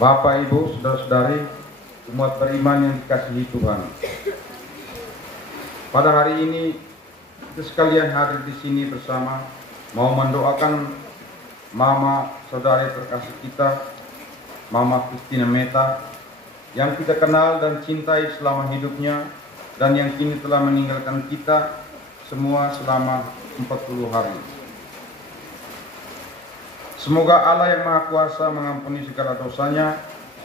Bapak, Ibu, saudara-saudari, umat beriman yang dikasihi Tuhan. Pada hari ini kita sekalian hadir di sini bersama mau mendoakan Mama saudari terkasih kita, Mama Christina Meta, yang kita kenal dan cintai selama hidupnya dan yang kini telah meninggalkan kita semua selama 40 hari. Semoga Allah yang Maha Kuasa mengampuni segala dosanya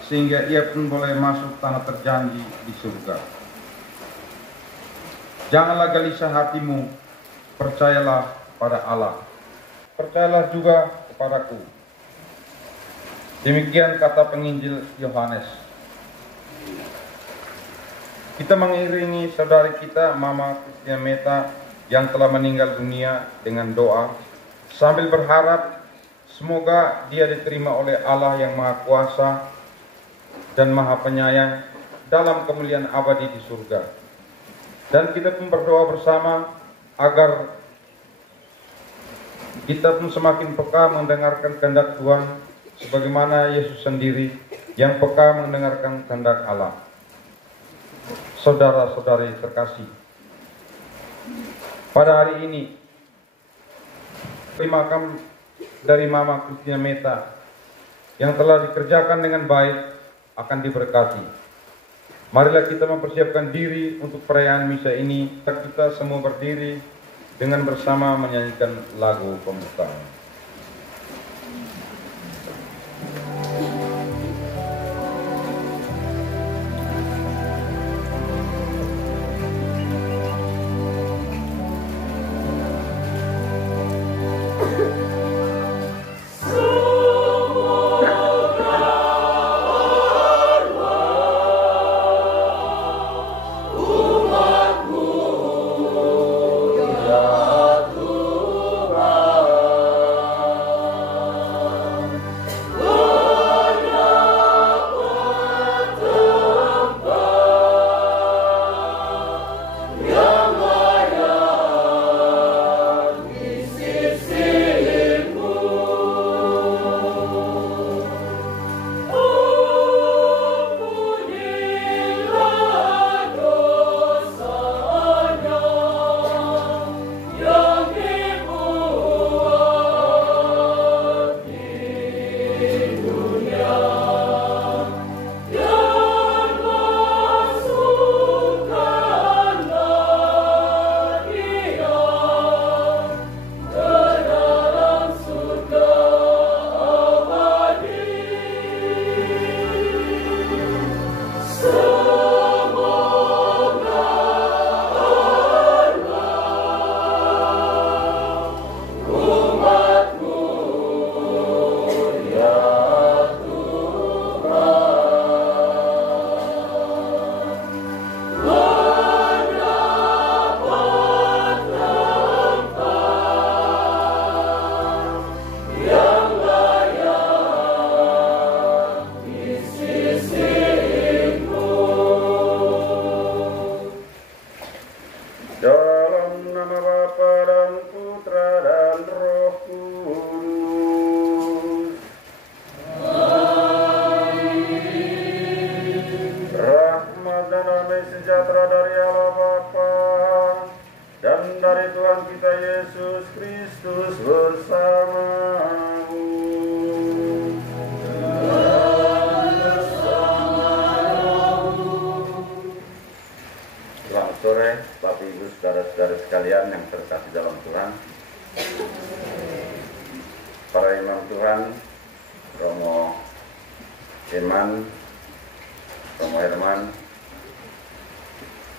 sehingga ia pun boleh masuk tanah terjanji di surga. Janganlah gelisah hatimu, percayalah pada Allah. Percayalah juga kepadaku. Demikian kata penginjil Yohanes. Kita mengiringi saudari kita, Mama Christina Meta, yang telah meninggal dunia dengan doa, sambil berharap semoga dia diterima oleh Allah yang Maha Kuasa dan Maha Penyayang dalam kemuliaan abadi di surga. Dan kita pun berdoa bersama agar kita pun semakin peka mendengarkan kehendak Tuhan sebagaimana Yesus sendiri yang peka mendengarkan kehendak Allah. Saudara-saudari terkasih, pada hari ini makam dari Mama Christina Meta yang telah dikerjakan dengan baik akan diberkati. Marilah kita mempersiapkan diri untuk perayaan misa ini. Kita semua berdiri dengan bersama menyanyikan lagu pembukaan.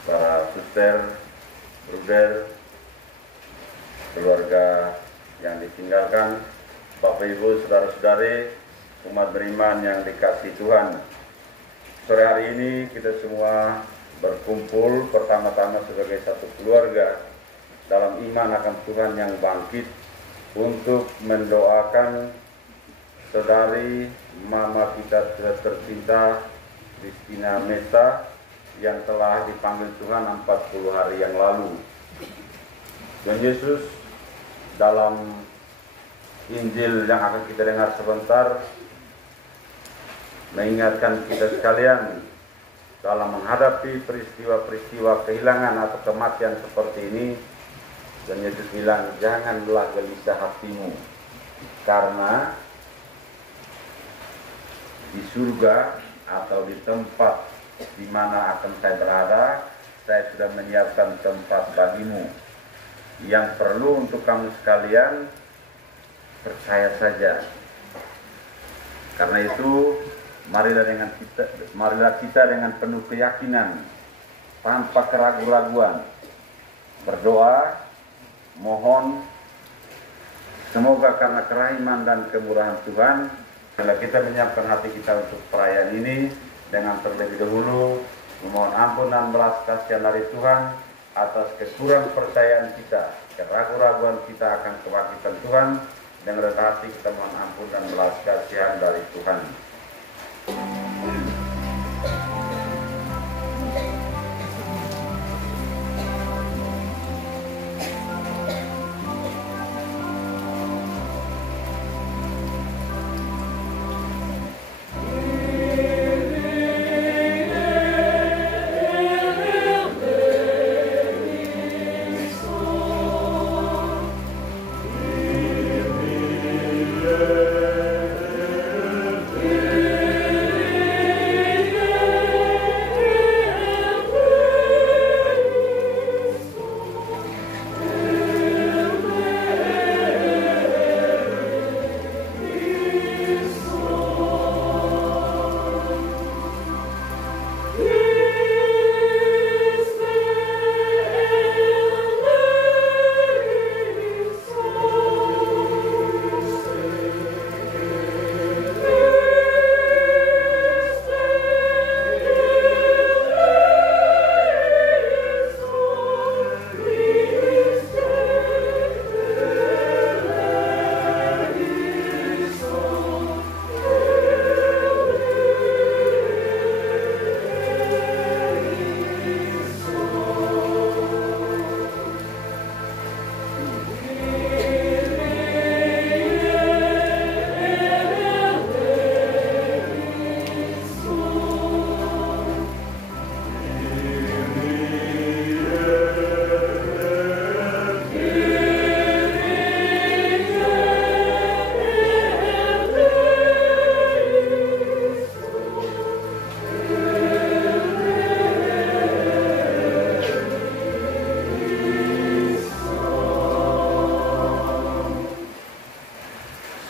Para suster, bruder, keluarga yang ditinggalkan, Bapak Ibu, saudara-saudari, umat beriman yang dikasihi Tuhan. Sore hari ini kita semua berkumpul pertama-tama sebagai satu keluarga dalam iman akan Tuhan yang bangkit untuk mendoakan saudari Mama kita tercinta Christina Meta yang telah dipanggil Tuhan 40 hari yang lalu. Tuhan Yesus dalam Injil yang akan kita dengar sebentar mengingatkan kita sekalian dalam menghadapi peristiwa-peristiwa kehilangan atau kematian seperti ini. Dan Yesus bilang, janganlah gelisah hatimu, karena di surga atau di tempat di mana akan saya berada, saya sudah menyiapkan tempat bagimu. Yang perlu untuk kamu sekalian, percaya saja. Karena itu, marilah kita dengan penuh keyakinan, tanpa keraguan-raguan, berdoa, mohon, semoga karena kerahiman dan kemurahan Tuhan, bila kita menyiapkan hati kita untuk perayaan ini, dengan terlebih dahulu memohon ampun dan belas kasihan dari Tuhan atas kekurang percayaan kita, keraguan-raguan kita akan kebangkitan Tuhan. Dengan rendah hati kita mohon ampun dan belas kasihan dari Tuhan.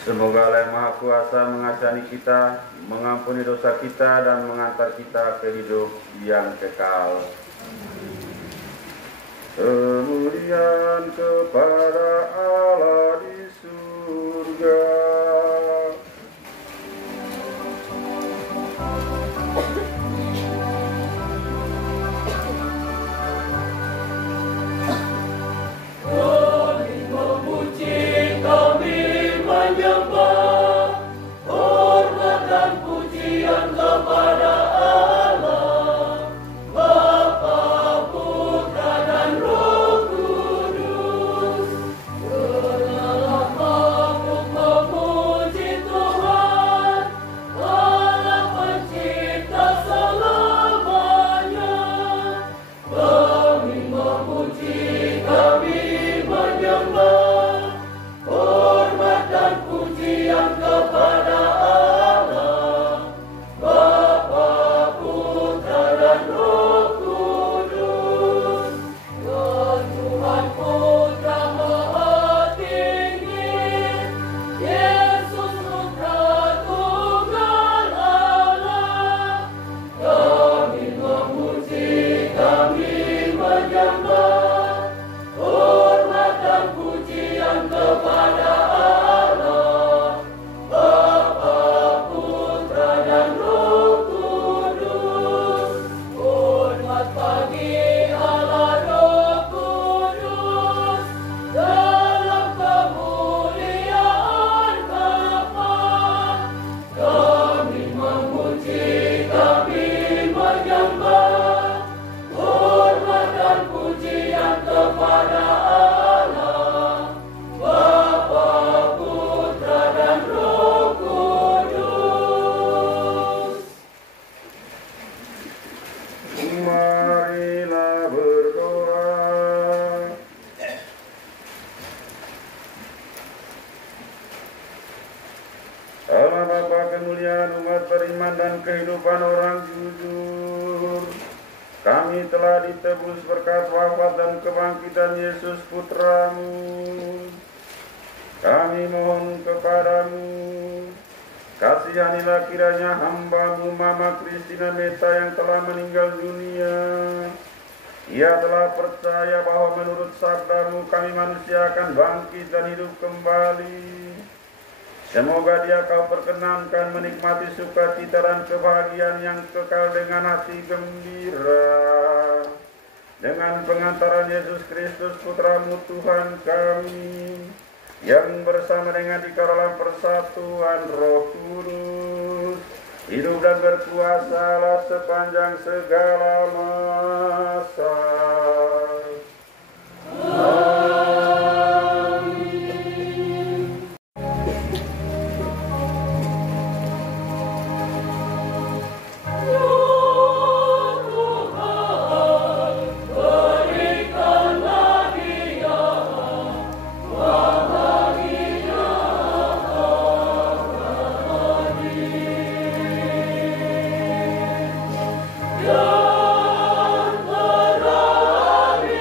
Semoga Allah yang Maha Kuasa mengasihani kita, mengampuni dosa kita, dan mengantar kita ke hidup yang kekal. Kemuliaan kepada Allah di surga. Roh Kudus, umat beriman dan kehidupan orang jujur. Kami telah ditebus berkat wafat dan kebangkitan Yesus Putramu. Kami mohon kepadamu, kasihanilah kiranya hamba-Mu Mama Christina Meta yang telah meninggal dunia. Ia telah percaya bahwa menurut sabda-Mu kami manusia akan bangkit dan hidup kembali. Semoga dia Kau perkenankan menikmati sukacita dan kebahagiaan yang kekal dengan hati gembira. Dengan pengantaran Yesus Kristus Putra-Mu Tuhan kami, yang bersama dengan Dikau dalam persatuan Roh Kudus, hidup dan berkuasa sepanjang segala masa. Yang terakhir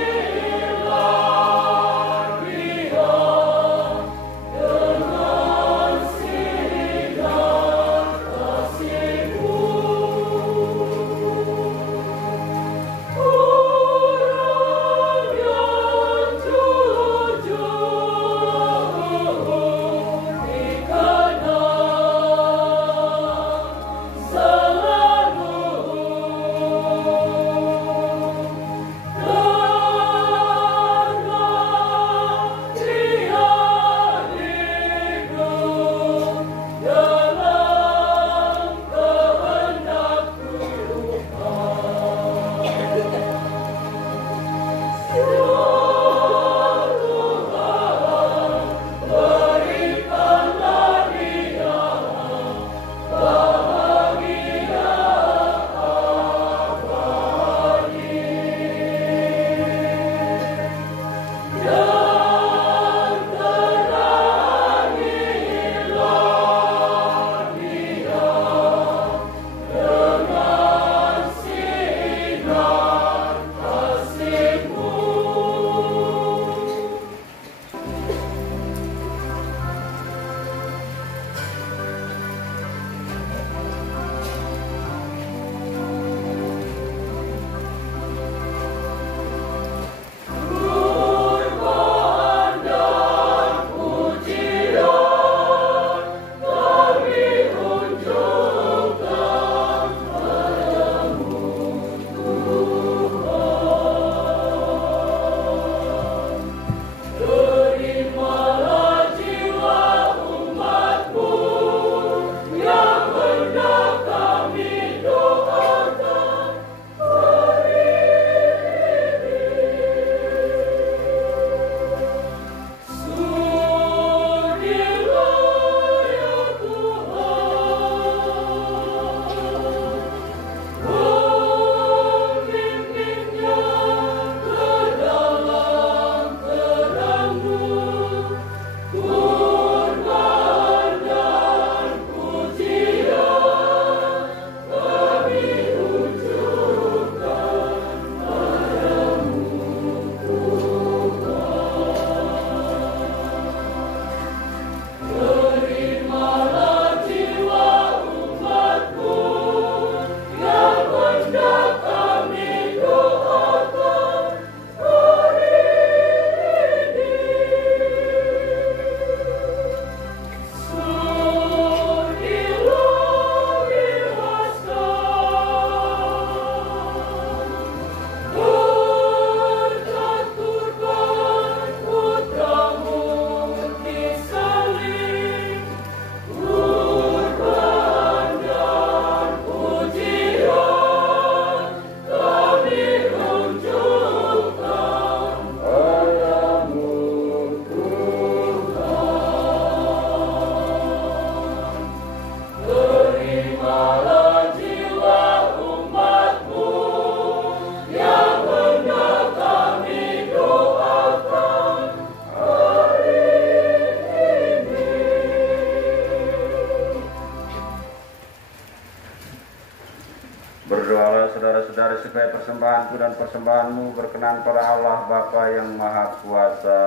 Berdoalah saudara-saudara supaya persembahanku dan persembahanmu berkenan pada Allah Bapa yang Maha Kuasa.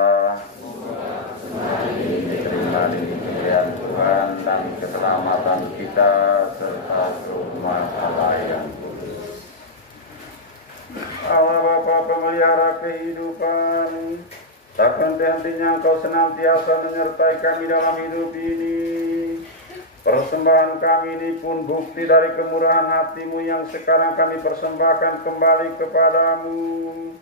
Diterima di pilihan Tuhan dan keselamatan kita serta umat Allah yang kudus. Allah Bapa pemelihara kehidupan, takkan henti-hentinya Engkau senantiasa menyertai kami dalam hidup ini. Persembahan kami ini pun bukti dari kemurahan hati-Mu yang sekarang kami persembahkan kembali kepadamu.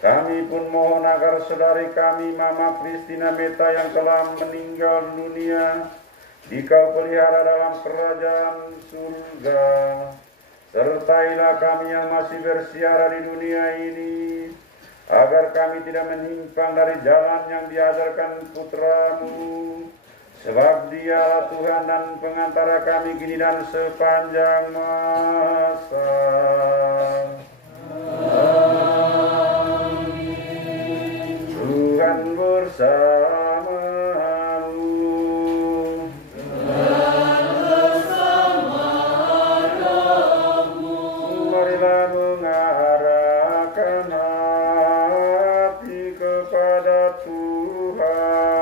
Kami pun mohon agar saudari kami Mama Christina Meta yang telah meninggal dunia Dikau pelihara dalam kerajaan surga. Sertailah kami yang masih bersiara di dunia ini, agar kami tidak menyimpang dari jalan yang diajarkan Putra-Mu. Sebab Dialah Tuhan dan pengantara kami kini dan sepanjang masa. Amin. Tuhan bersamamu. Dan bersama rohmu. Marilah mengarahkan hati kepada Tuhan.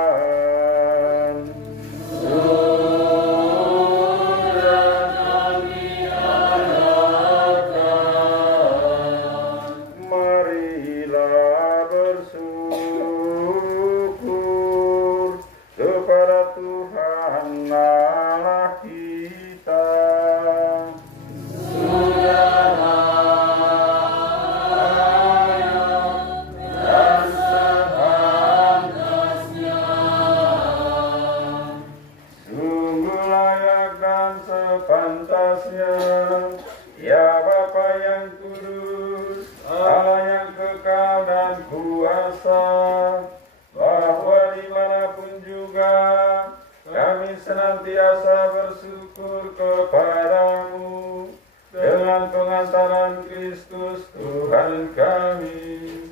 Senantiasa bersyukur kepadamu dengan pengantaran Kristus Tuhan kami.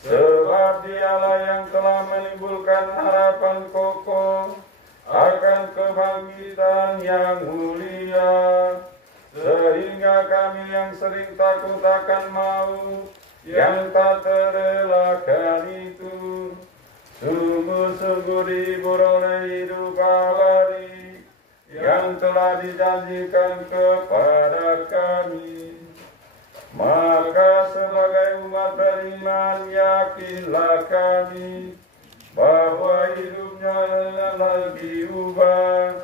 Sebab Dialah yang telah menimbulkan harapan kokoh akan kebangkitan yang mulia, sehingga kami yang sering takut akan maut yang tak terelakkan itu sungguh-sungguh dihibur oleh hidup abadi yang telah dijanjikan kepada kami. Maka sebagai umat beriman yakinlah kami bahwa hidupnya adalah diubah,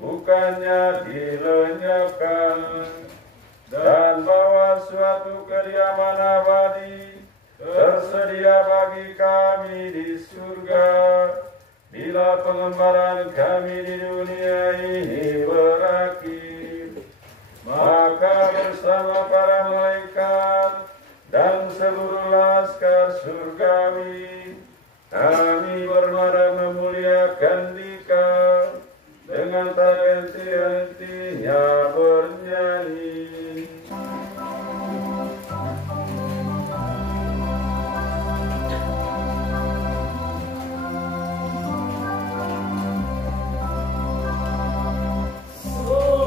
bukannya dilenyapkan, dan bahwa suatu kediaman abadi tersedia bagi kami di surga bila pengembaraan kami di dunia ini berakhir. Maka bersama para malaikat dan seluruh laskar surgawi kami bermara memuliakan Dikau dengan tak henti-hentinya bernyanyi. Oh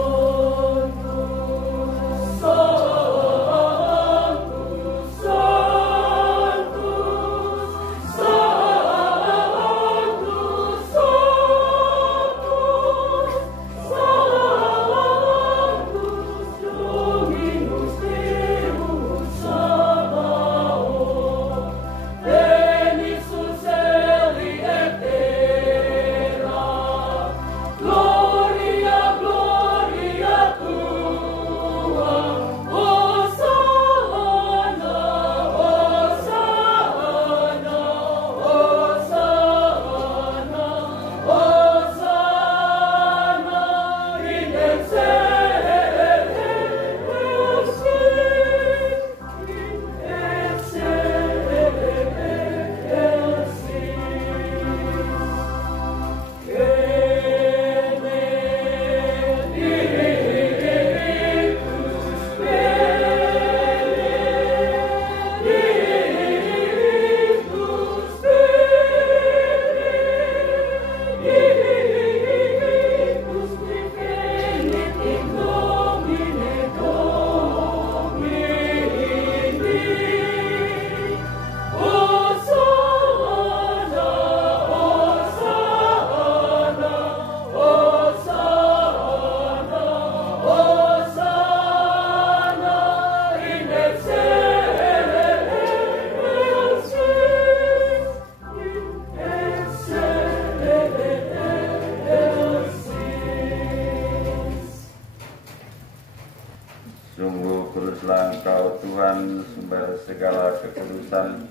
Sungguh kuduslah Engkau Tuhan, sumber segala kekudusan.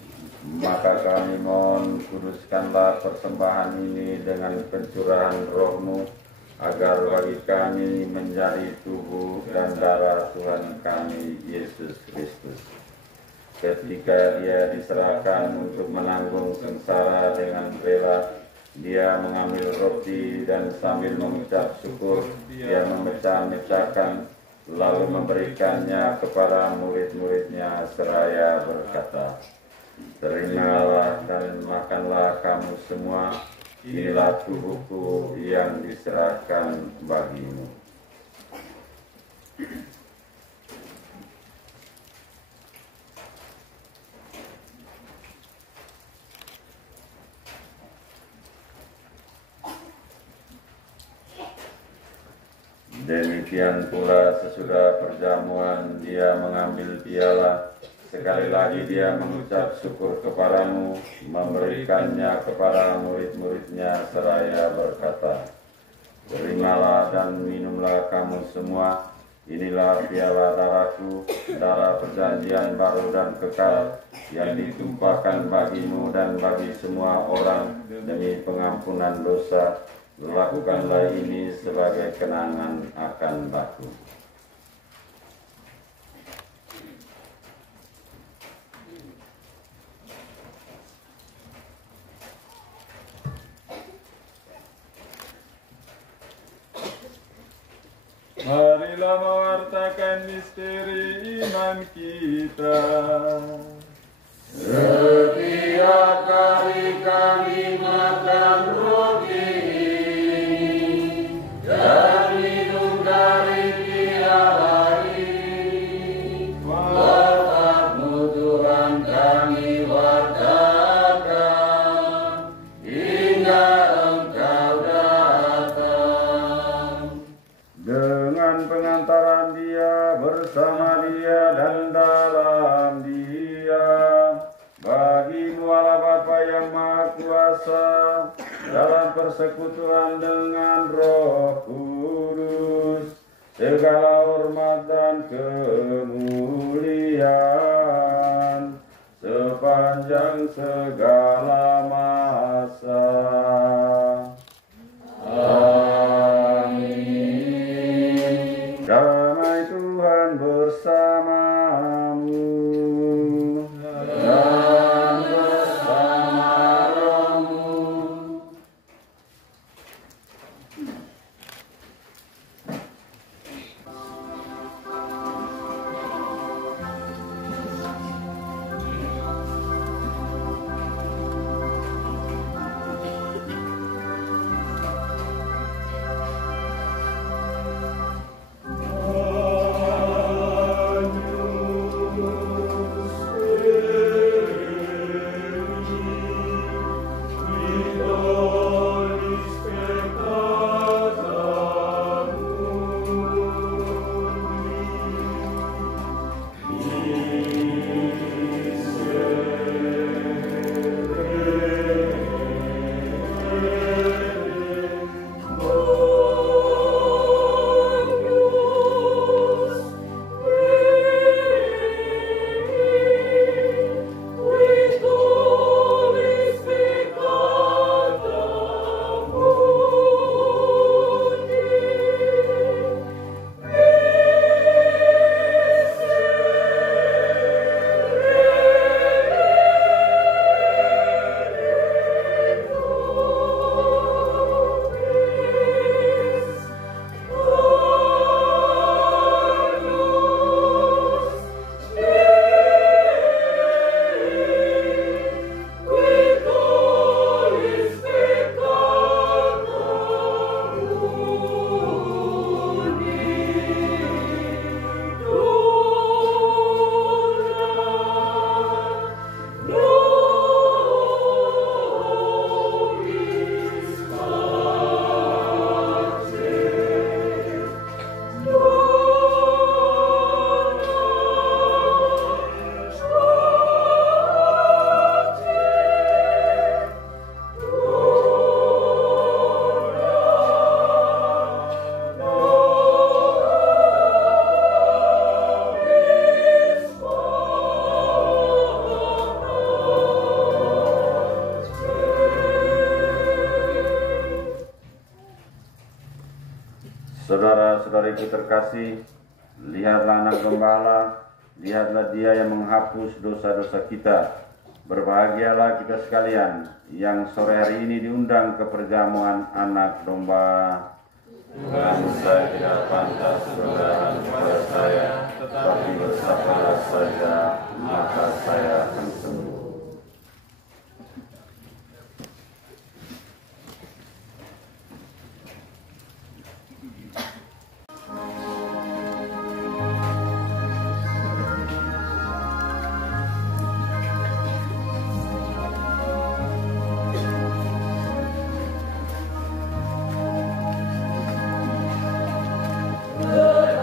Maka kami mohon, kuduskanlah persembahan ini dengan pencurahan Roh-Mu, agar bagi kami menjadi tubuh dan darah Tuhan kami Yesus Kristus. Ketika Dia diserahkan untuk menanggung sengsara dengan rela, Dia mengambil roti dan sambil mengucap syukur, Dia memecah-mecahkan, lalu memberikannya kepada murid-muridnya seraya berkata, "Terimalah dan makanlah kamu semua, inilah tubuhku yang diserahkan bagimu." Demikian pula sesudah perjamuan Dia mengambil piala, sekali lagi Dia mengucap syukur kepadamu, memberikannya kepada murid-muridnya seraya berkata, "Terimalah dan minumlah kamu semua, inilah piala darahku, darah perjanjian baru dan kekal, yang ditumpahkan bagimu dan bagi semua orang demi pengampunan dosa. Lakukanlah ini sebagai kenangan akan aku." Marilah mewartakan misteri iman kita. Setiap kali kami makan roti dan minum dari piala ini, berkat-Mu Tuhan kami wartakan hingga Engkau datang. Dengan pengantaran Dia, bersama Dia dan dalam Dia, bagi-Mu Allah Bapa yang Maha Kuasa, dalam persekutuan dengan Roh Kudus, segala hormat dan kemuliaan sepanjang segala masa. Amin. Damai Tuhan bersamamu dan bersama rohmu. Ibu terkasih, lihatlah anak domba Allah, lihatlah Dia yang menghapus dosa-dosa kita. Berbahagialah kita sekalian yang sore hari ini diundang ke perjamuan anak domba. Tuhan, saya tidak pantas berjalan kepada saya, tetapi bersabarlah saja, maka saya akan sembuh. Good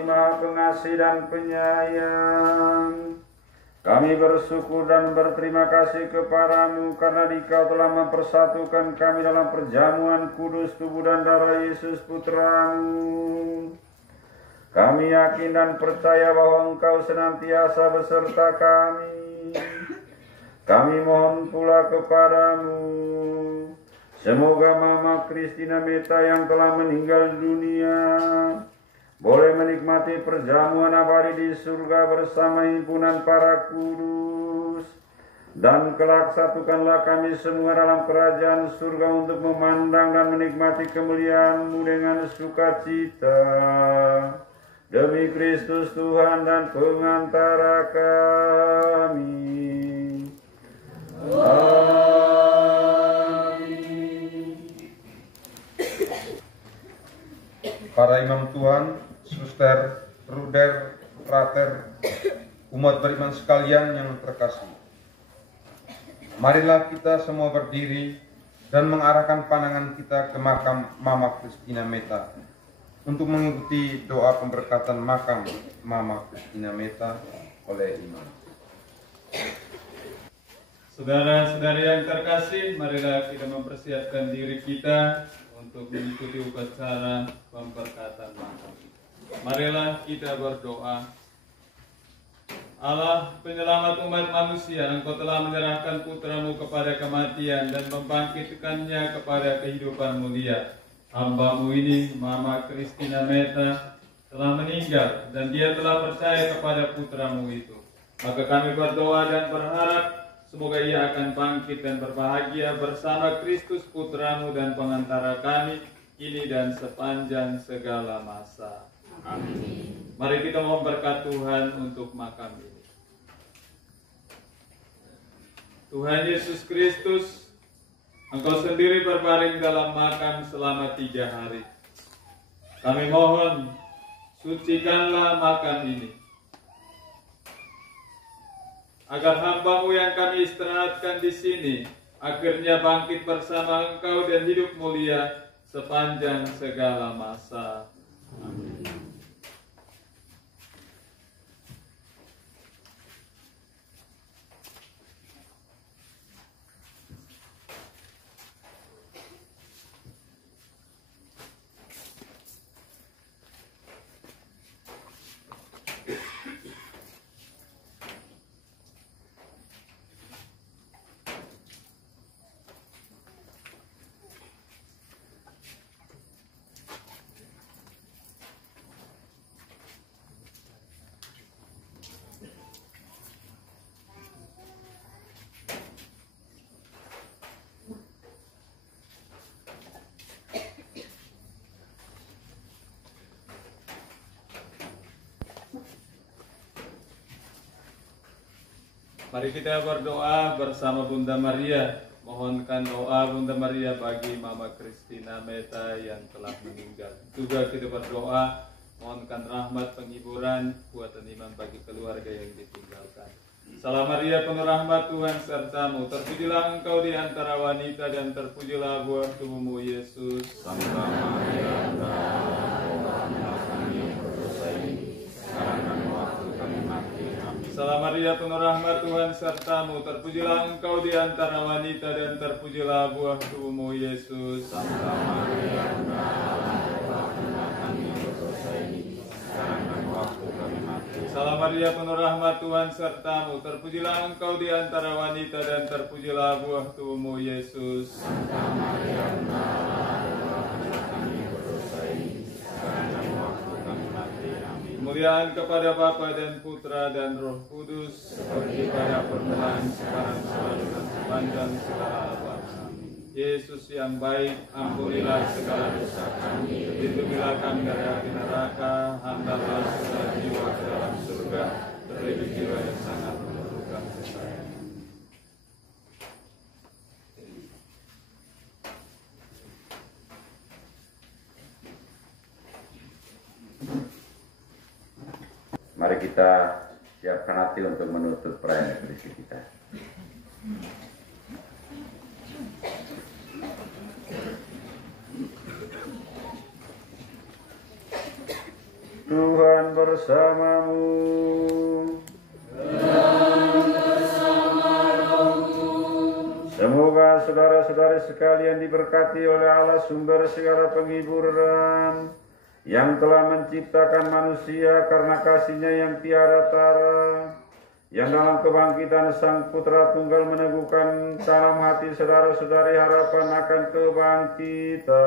kami Maha Pengasih dan Penyayang. Kami bersyukur dan berterima kasih kepadamu karena Dikau telah mempersatukan kami dalam perjamuan kudus tubuh dan darah Yesus Putramu. Kami yakin dan percaya bahwa Engkau senantiasa beserta kami. Kami mohon pula kepadamu, semoga Mama Christina Meta yang telah meninggal dunia boleh menikmati perjamuan abadi di surga bersama himpunan para kudus. Dan kelak satukanlah kami semua dalam kerajaan surga untuk memandang dan menikmati kemuliaan-Mu dengan sukacita. Demi Kristus Tuhan dan pengantara kami. Amin. Para imam Tuhan, suster, bruder, frater, umat beriman sekalian yang terkasih, marilah kita semua berdiri dan mengarahkan pandangan kita ke makam Mama Christina Meta untuk mengikuti doa pemberkatan makam Mama Christina Meta oleh imam. Saudara-saudari yang terkasih, marilah kita mempersiapkan diri kita untuk mengikuti upacara pemberkatan makam. Marilah kita berdoa. Allah, penyelamat umat manusia, Engkau telah menyerahkan Putra-Mu kepada kematian dan membangkitkannya kepada kehidupan mulia. Hamba-Mu ini, Mama Christina Meta, telah meninggal dan dia telah percaya kepada Putra-Mu itu. Maka kami berdoa dan berharap semoga ia akan bangkit dan berbahagia bersama Kristus Putra-Mu dan pengantara kami kini dan sepanjang segala masa. Amin. Mari kita mohon berkat Tuhan untuk makam ini. Tuhan Yesus Kristus, Engkau sendiri berbaring dalam makam selama 3 hari. Kami mohon, sucikanlah makam ini, agar hamba-Mu yang kami istirahatkan di sini akhirnya bangkit bersama Engkau dan hidup mulia sepanjang segala masa. Amin. Mari kita berdoa bersama Bunda Maria. Mohonkan doa Bunda Maria bagi Mama Christina Meta yang telah meninggal. Juga kita berdoa mohonkan rahmat penghiburan buatan iman bagi keluarga yang ditinggalkan. Salam Maria penuh rahmat, Tuhan sertamu. Terpujilah engkau di antara wanita dan terpujilah buah tubuhmu Yesus. Santa Maria, Salam Maria penuh rahmat, Tuhan sertamu. Terpujilah engkau di antara wanita dan terpujilah buah tubuhmu Yesus. Santa Maria, kami berdosa ini, sekarang dan waktu kami mati. Salam Maria penuh rahmat, Tuhan sertamu. Terpujilah engkau di antara wanita dan terpujilah buah tubuhmu Yesus. Santa Maria, kami berdosa ini, sekarang dan waktu kami mati. Amin. Kemuliaan kepada Bapa dan Putra dan Roh Kudus, seperti pada permulaan, sekarang, selalu dan sepanjang segala abad. Yesus yang baik, ampunilah segala dosa kami, lindungilah kami dari api neraka, hantarlah segala jiwa ke dalam surga, terlebih jiwa yang sangat memerlukan kesayangan. Mari kita siapkan hati untuk menutup perayaan Ekaristi kita. Tuhan bersamamu. Semoga saudara-saudari sekalian diberkati oleh Allah sumber segala penghiburan, yang telah menciptakan manusia karena kasih-Nya yang tiada tara, yang dalam kebangkitan Sang Putra Tunggal meneguhkan dalam hati saudara-saudari harapan akan kebangkitan.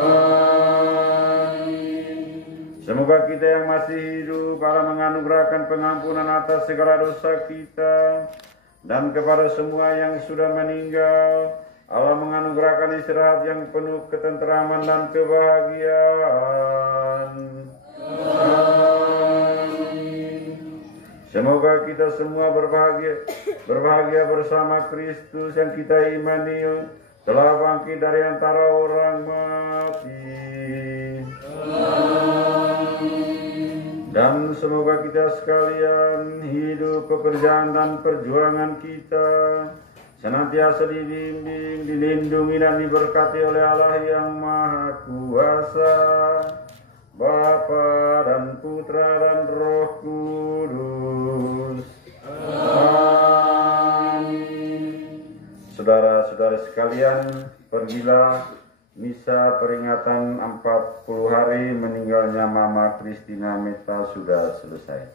Amin. Semoga kita yang masih hidup Allah menganugerahkan pengampunan atas segala dosa kita, dan kepada semua yang sudah meninggal Allah menganugerahkan istirahat yang penuh ketenteraman dan kebahagiaan. Amin. Semoga kita semua berbahagia bersama Kristus yang kita imani telah bangkit dari antara orang mati. Dan semoga kita sekalian hidup pekerjaan dan perjuangan kita senantiasa dibimbing, dilindungi dan diberkati oleh Allah yang Maha Kuasa, Bapa dan Putra dan Roh Kudus. Amin. Saudara-saudara sekalian, pergilah, misa peringatan 40 hari meninggalnya Mama Christina Meta sudah selesai.